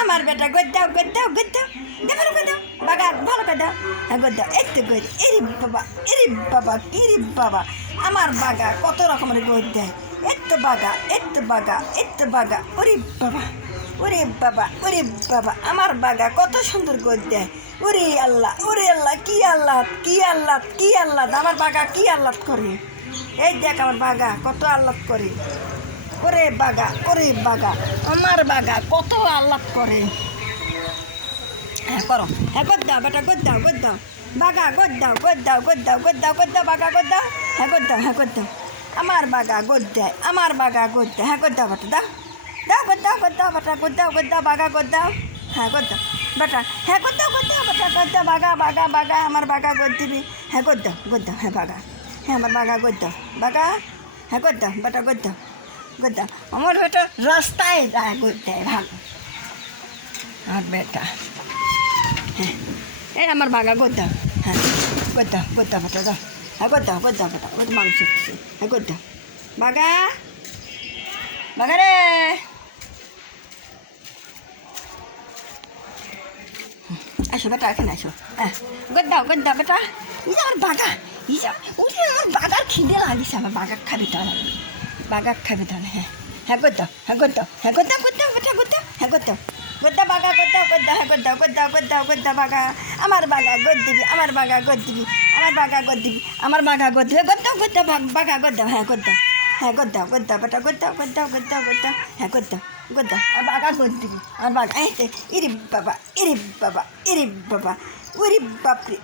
আমার বেটা গদ্দাও গদ্দাও গদ্দাও দেবার গদ্দাও বাগা ভালো গদ্দাও হ্যাঁ গদ্দাও একটু গদ এরি বাবা কিরি বাবা আমার বাগা কত রকমের গদ দেয় একটু বাগা ওরে বাবা ওরে বাবা আমার বাগা কত সুন্দর গদ দেয় ওরে আল্লাহ কি আল্লাহ আমার বাগা কি আল্লাহ করে এই দেখ আমার বাগা কত আল্লাহ করে ওরে বাগা আমার বাগা কত আল্লাহ করে হ্যাঁ করো হ্যাঁ গদ্দাও বেটা গদ্দাও বাগা গদ্দাও বাগা গদ্দাও হ্যাঁ গদ্দাও আমার বাগা গদ্দায় হ্যাঁ গদ্দাও বেটা দাও গদ্দাও বেটা গদ্দাও বাগা গদ্দাও হ্যাঁ গদ্দাও বেটা হ্যাঁ গদ্দাও বেটা গদ্দাও বাগা আমার বাগা গদ দিবি হ্যাঁ গদ্দাও হ্যাঁ বাগা হ্যাঁ আমার বাগা গদ্দাও বাগা হ্যাঁ গদ্দাও বেটা গদ্দাও আমার বেটা রাস্তায় যায় গদ্দায় ভালো আমার বেটা হ্যাঁ এই আমার বাগা গদ্দাও হ্যাঁ গদ্দাও বেটা দাও হ্যাঁ গদ্দাও বেটা ওটা মানুষ শিখছে হ্যাঁ গদ্দাও বাগা রে আসো বেটা এখানে আসো হ্যাঁ গদ্দাও বেটা আমার বাগা আমার বাগার খিদে লাগিস আমার বাগা খাবি তাহলে হ্যাঁ গদ্দাও বেটা গদ্দা বাগা বাগা আমার বাগা গদ দিবি আমার বাগা গদ দিবি গদ্দা বাগা গদ্দাও হ্যাঁ গদ্দাও বেটা গদ্দাও হ্যাঁ গদ্দাও বাগা গদ দিবি আমার বাগা ইরি বাবা ওরে বাপরে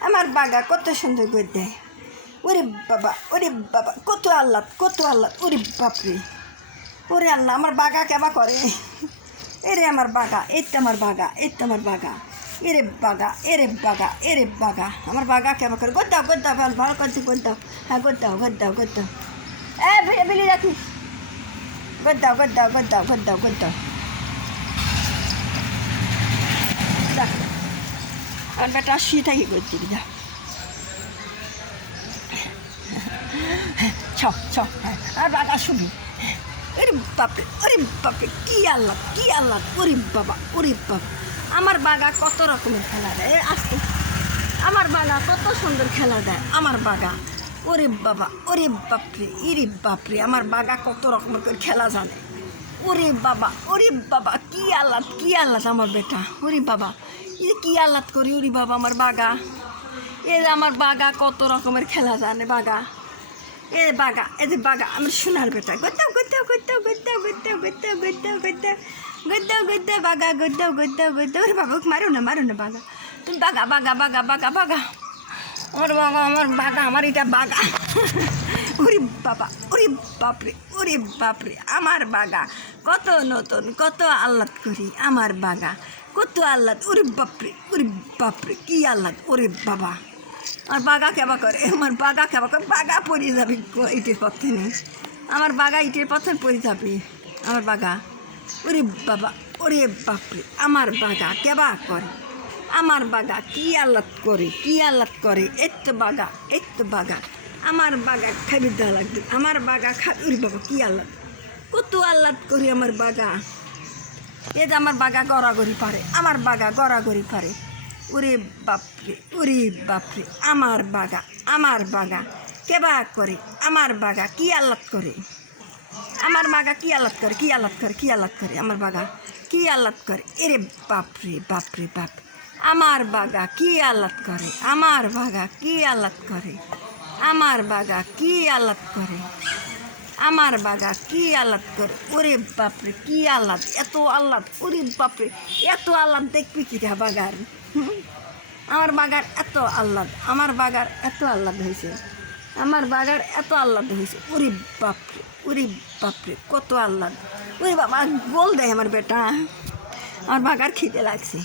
আমার বাগা কত সুন্দর গদ দেয় ওরে বাবা কত আল্লাহ ওরে বাপরে ওরে আল্লাহ আমার বাগা কেবা করে এরে আমার বাগা এই তো আমার বাগা এরে বাগা আমার বাগা কেবা করে গদ্দাও ভালো করছি গদ্দাও হ্যাঁ গদ্দাও বিলি রাখিস গদ্দাও আর বেটা শুয়ে থাকি করছি যা ছ আর বাগা শুবি ওরে বাপরে কি আল্লাহ ওরে বাবা আমার বাগা কত রকমের খেলা দেয় আজকে আমার বাগা কত সুন্দর খেলা দেয় আমার বাগা ওরে বাপরে আমার বাগা কত রকমের করে খেলা জানে ওরে বাবা কি আল্লাহ আমার বেটা ওরে বাবা কি আল্লাহ করি ওরে বাবা আমার বাগা আমার বাগা কত রকমের খেলা জানে বাগা বাগা আমার সোনার বেটা গদ্দাও বাগা গদ্দাও ওরে বাবা মারো না বাগা তুমি বাগা আমার বাগা আমার এটা বাগা ওরে বাপরে আমার বাগা কত নতুন কত আহ্লাদ করি আমার বাগা কত আহ্লাদ ওরে বাপরে কি আহ্লাদ ওরে বাবা আমার বাগা কেবা করে বাগা পড়ে যাবি ইটের পথে নেই আমার বাগা ইটের পথে পড়ে যাবি আমার বাগা ওরে বাপরে আমার বাগা কেবা করে আমার বাগা কি আহ্লাদ করে একটু বাগা আমার বাগা খাবি দেওয়া লাগবে আমার বাগা খাবি ওরে বাবা কি আহ্লাদ কত আহ্লাদ করি আমার বাগা যে আমার বাগা গড়াগড়ি পারে ওরে বাপরে আমার বাগা কেবা করে আমার বাগা কি আহ্লাদ করে আমার বাগা কি আহ্লাদ করে আমার বাগা কি আহ্লাদ করে এরে বাপরে আমার বাগা কি আহ্লাদ করে আমার বাগা কি আহ্লাদ করে ওরে বাপরে কি আহ্লাদ এত আহ্লাদ ওরে বাপরে এত আহ্লাদ দেখবি কি রে বাগার আমার বাগার এত আহ্লাদ হয়েছে ওরে বাপরে কত আহ্লাদ ওরে বাবা বল দেয় আমার বেটা আমার বাগার খিদে লাগছে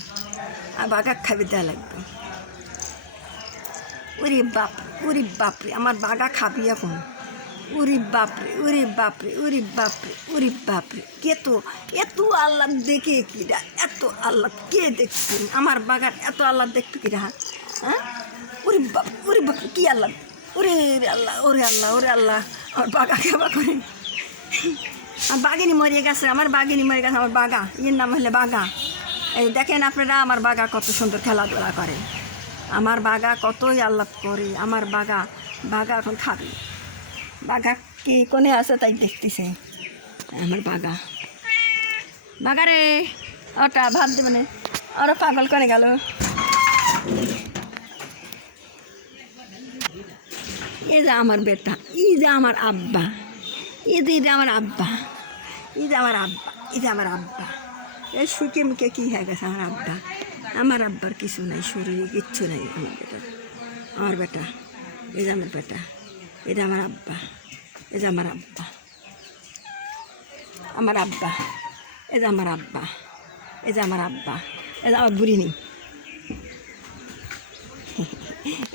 আর বাগার খাবি দেওয়া লাগবে ওরে বাপরে আমার বাগা খাবি এখন ওরে বাপরে এত আহ্লাদ দেখে কিরা এত আহ্লাদ কে দেখছেন আমার বাগার এত আহ্লাদ দেখতো কিরা হ্যাঁ ওরে বাপরে কি আহ্লাদ ওরে আল্লাহ, ওরে আল্লাহ, ওরে আল্লাহ, আমার বাঘা খেবা করে, আমার বাঘিনী মরে গেছে, আমার বাঘিনী মরে গেছে, আমার বাঘা, এর নাম হলে বাঘা। এই দেখেন আপনারা, আমার বাঘা কত সুন্দর খেলাধুলা করে, আমার বাঘা কতই আহ্লাদ করে, আমার বাঘা, বাঘা এখন খাবে, বাঘা কি কোনে আছে তাই দেখতেছে, আমার বাঘা, বাঘা রে, ওটা ভাত দেবে না, ওরা পাগল করে গেল। এই যে আমার বেটা, এই যে আমার আব্বা, এই যে আমার আব্বা, এই যে আমার আব্বা, এই যে আমার আব্বা, এই সুখে মুখে কী হয়ে গেছে আমার আব্বা, আমার আব্বার কিছু নাই, শরীরে কিচ্ছু নাই আমার বেটা, আমার বেটা, এই যে আমার বেটা, এই যে আমার আব্বা, এই যে আমার আব্বা, আমার আব্বা, এই যে আমার আব্বা, এই যে আমার আব্বা, এই যে আমার বুড়িনি,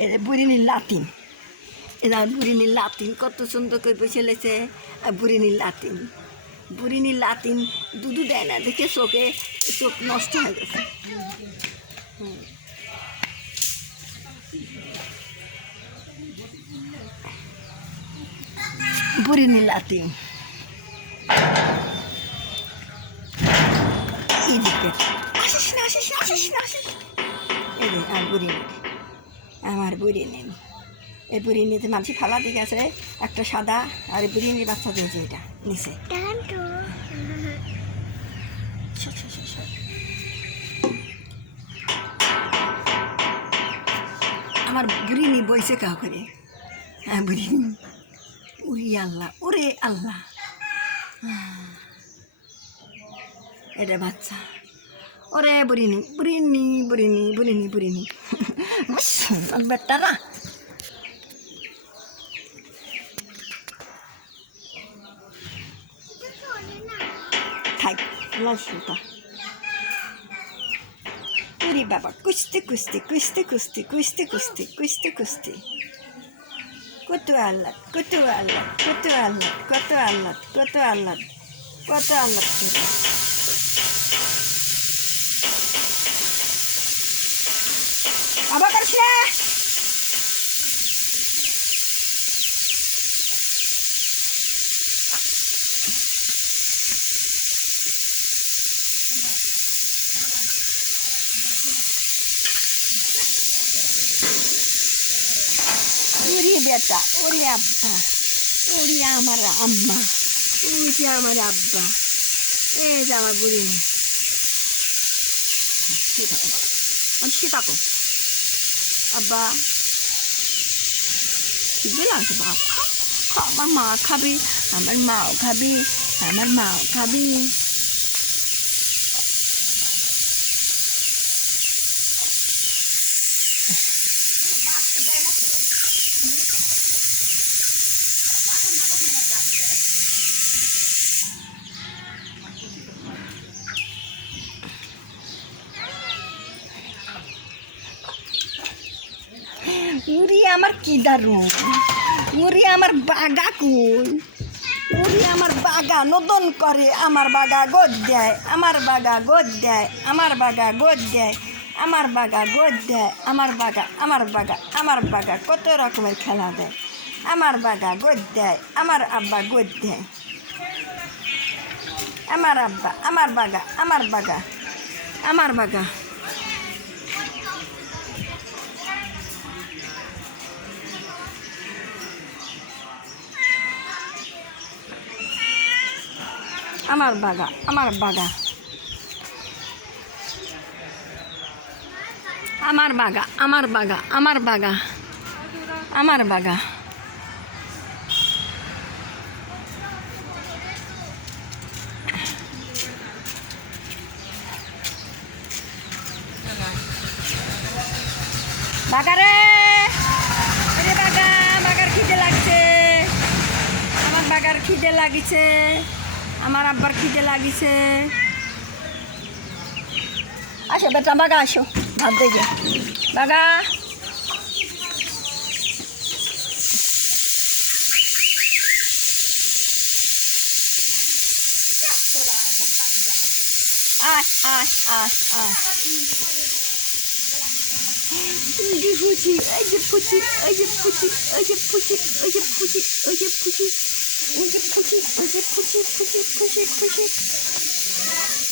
এই যে বুড়িনির লাতিন, এই যে আমার বুড়িনির লাতিন কত সুন্দর করে বসে লেছে, বুড়িনির লাতিন, বুড়িনির লাতিন দুধু দেয় না দেখে চোখে, চোখ নষ্ট হয়ে গেছে। বুড়িনির লাতিন এইদিকে আসিস না, আসিস না, আসিস না, আসিস, এই যে আমার বুড়িনি, আমার বুড়িনি, এই বুড়িনিতে মানুষ ফালা দিকে আছে একটা সাদা, আর এই বুড়িনির বাচ্চা দিয়েছে এটা নিচে, আমার বুড়িনি বইছে কাউ করে, হ্যাঁ বুড়িনি, উরি আল্লাহ, ওরে আল্লাহ, এটা বাচ্চা, ওরে বুড়িনি, বুড়িনি, বুড়িনি, বুড়িনি, বুড়িনি, বেটারা থাক লসুতা, ওরে বাবা, কুস্তি কুস্তি, কুস্তি কুস্তি, কুস্তি কুস্তি, কুস্তি কুস্তি, কত আহ্লাদ, কত আহ্লাদ, কত আহ্লাদ, কত আহ্লাদ, কত আহ্লাদ, কত আহ্লাদ, আবার করিস না, ওরে বেটা, ওরে আব্বা, ওরে আমার আম্মা, ওই যে আমার আব্বা, এই যে আমার বুড়ি, থাকো আব্বা, কি লাগছে বাপ, আমার মা খাবি, আমার মাও খাবি, আমার মাও খাবি, উড়ি আমার কি দারুণ, উড়ি আমার বাগা কই, উড়ি আমার বাগা নদন করে, আমার বাগা গোদ দেয়, আমার বাগা গোদ দেয়, আমার বাগা গোদ দেয়, আমার বাগা গোদ দেয়, আমার বাগা, আমার বাগা, আমার বাগা কত রকমের খেলা দেয়, আমার বাগা গোদ দেয়, আমার আব্বা গোদ দেয়, আমার আব্বা, আমার বাগা, আমার বাগা, আমার বাগা, আমার বাগা, আমার বাগা, আমার বাগা, আমার বাগা, আমার বাগা, আমার বাগা, বাগা রে, বাগা, বাগার খিদে লাগছে, আমার বাগার খিদে লাগিছে, আমার আব্বার খিদে লাগিছে, আসো বেটা বাগা, আসো ভাত দেবে বাগা, আয় আয় আয় আয়, এই যে পুচি, এই যে পুচি, এই যে পুচি, এই যে পুচি, এই যে পুচি, এই যে পুচি, এই যে পুচি, এই যে পুচি, পুচি, পুচি, পুচি।